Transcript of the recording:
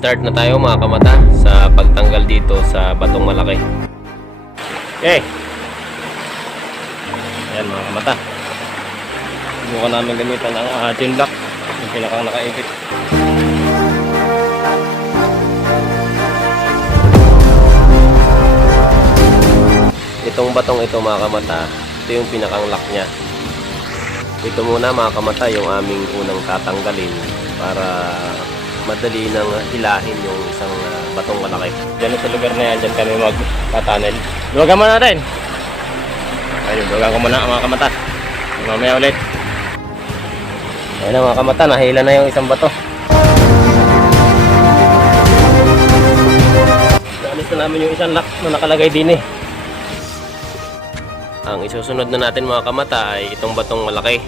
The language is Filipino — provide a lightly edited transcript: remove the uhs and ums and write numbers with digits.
Start na tayo mga kamata sa pagtanggal dito sa batong malaki. Okay. Ayan mga kamata. Subukan namin gamitan ang ating lock. Yung pinakang nakaipit. Itong batong ito mga kamata, ito yung pinakang lock nya. Ito muna mga kamata yung aming unang tatanggalin para madali nang hilahin yung isang batong malaki. Diyan sa lugar na yan, dyan kami magtatanel. Luwagan mo natin! Ayun, luwagan ko muna mga kamata. Mamaya ulit. Ayun na mga kamata, nahila na yung isang bato. Naalis na namin yung isang lock na nakalagay din eh. Ang isusunod na natin mga kamata ay itong batong malaki.